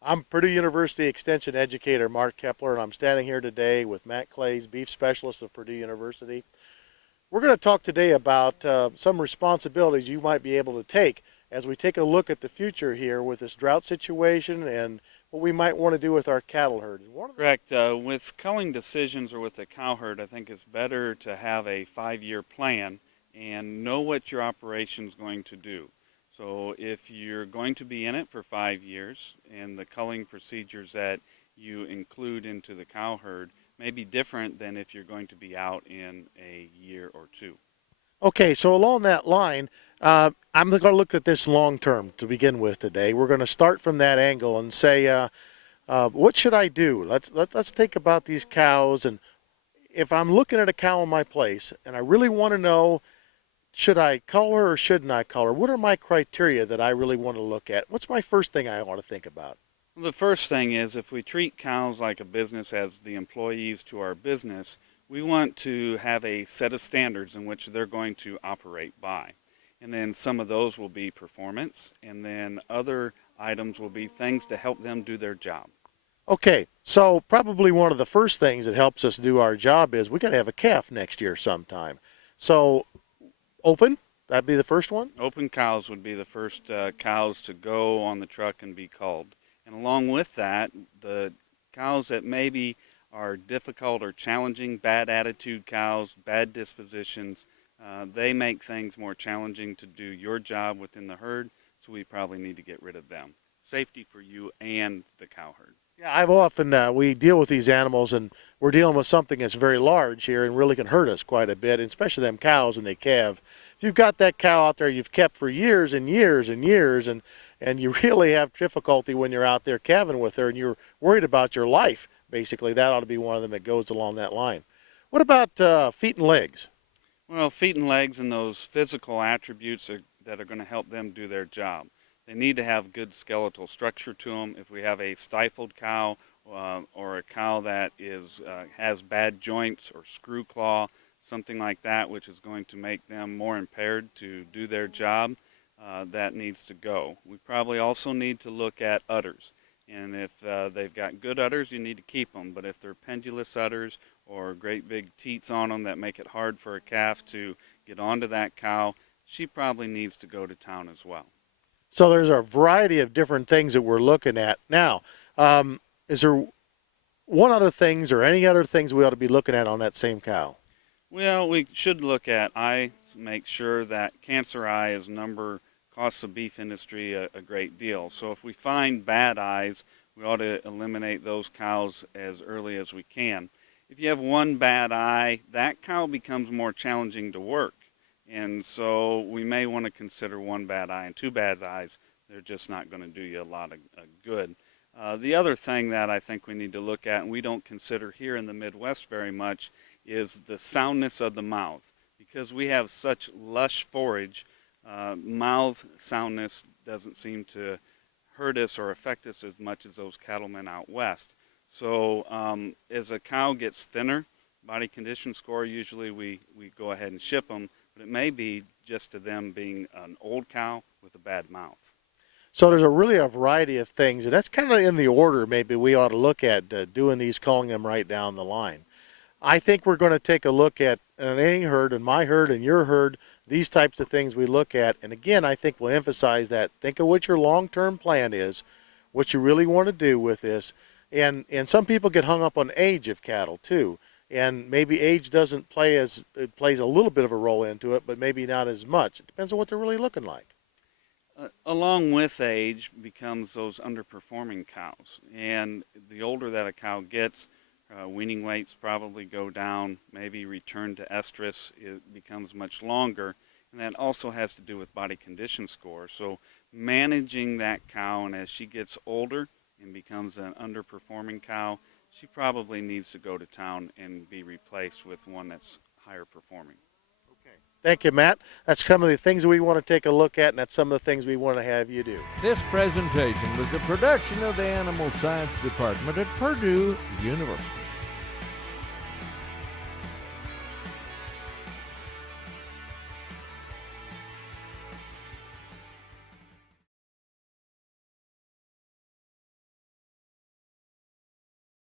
I'm Purdue University Extension Educator Mark Kepler, and I'm standing here today with Matt Clays, Beef Specialist of Purdue University. We're going to talk today about some responsibilities you might be able to take as we take a look at the future here with this drought situation and what we might want to do with our cattle herd. Correct. With culling decisions or with a cow herd, I think it's better to have a 5-year plan and know what your operation is going to do. So if you're going to be in it for 5 years and the culling procedures that you include into the cow herd may be different than if you're going to be out in a year or two. Okay, so along that line, I'm going to look at this long term to begin with today. We're going to start from that angle and say, what should I do? Let's think about these cows, and if I'm looking at a cow in my place and I really want to know, should I cull her or shouldn't I cull her? What are my criteria that I really want to look at? What's my first thing I want to think about? Well, the first thing is if we treat cows like a business as the employees to our business, we want to have a set of standards in which they're going to operate by. And then some of those will be performance, and then other items will be things to help them do their job. Okay, so probably one of the first things that helps us do our job is we got to have a calf next year sometime. So open, that'd be the first one? Open cows would be the first cows to go on the truck and be culled. And along with that, the cows that maybe are difficult or challenging, bad attitude cows, bad dispositions, they make things more challenging to do your job within the herd, so we probably need to get rid of them. Safety for you and the cow herd. Yeah, I've often, we deal with these animals and we're dealing with something that's very large here and really can hurt us quite a bit, and especially them cows when they calve. If you've got that cow out there you've kept for years and years and years, and you really have difficulty when you're out there calving with her and you're worried about your life, basically, that ought to be one of them that goes along that line. What about feet and legs? Well, feet and legs and those physical attributes that are going to help them do their job. They need to have good skeletal structure to them. If we have a stifled cow or a cow that has bad joints or screw claw, something like that, which is going to make them more impaired to do their job, that needs to go. We probably also need to look at udders. And if they've got good udders, you need to keep them. But if they're pendulous udders or great big teats on them that make it hard for a calf to get onto that cow, she probably needs to go to town as well. So there's a variety of different things that we're looking at. Now, is there one other things or any other things we ought to be looking at on that same cow? Well, we should look at eyes, make sure that cancer eye is costs the beef industry a great deal. So if we find bad eyes, we ought to eliminate those cows as early as we can. If you have one bad eye, that cow becomes more challenging to work. And so we may want to consider one bad eye, and two bad eyes, they're just not going to do you a lot of good. The other thing that I think we need to look at, and we don't consider here in the Midwest very much, is the soundness of the mouth. Because we have such lush forage, mouth soundness doesn't seem to hurt us or affect us as much as those cattlemen out west. So as a cow gets thinner, body condition score, usually we go ahead and ship them, but it may be just to them being an old cow with a bad mouth. So there's really a variety of things, and that's kind of in the order maybe we ought to look at doing these, calling them right down the line. I think we're going to take a look at any herd, and my herd and your herd, these types of things we look at. And again, I think we'll emphasize that. Think of what your long-term plan is, what you really want to do with this. And some people get hung up on age of cattle too. And maybe age doesn't play it plays a little bit of a role into it, but maybe not as much. It depends on what they're really looking like. Along with age becomes those underperforming cows. And the older that a cow gets, weaning weights probably go down, maybe return to estrus, it becomes much longer, and that also has to do with body condition score. So managing that cow, and as she gets older and becomes an underperforming cow, she probably needs to go to town and be replaced with one that's higher performing. Okay. Thank you, Matt. That's some of the things we want to take a look at, and that's some of the things we want to have you do. This presentation was a production of the Animal Science Department at Purdue University.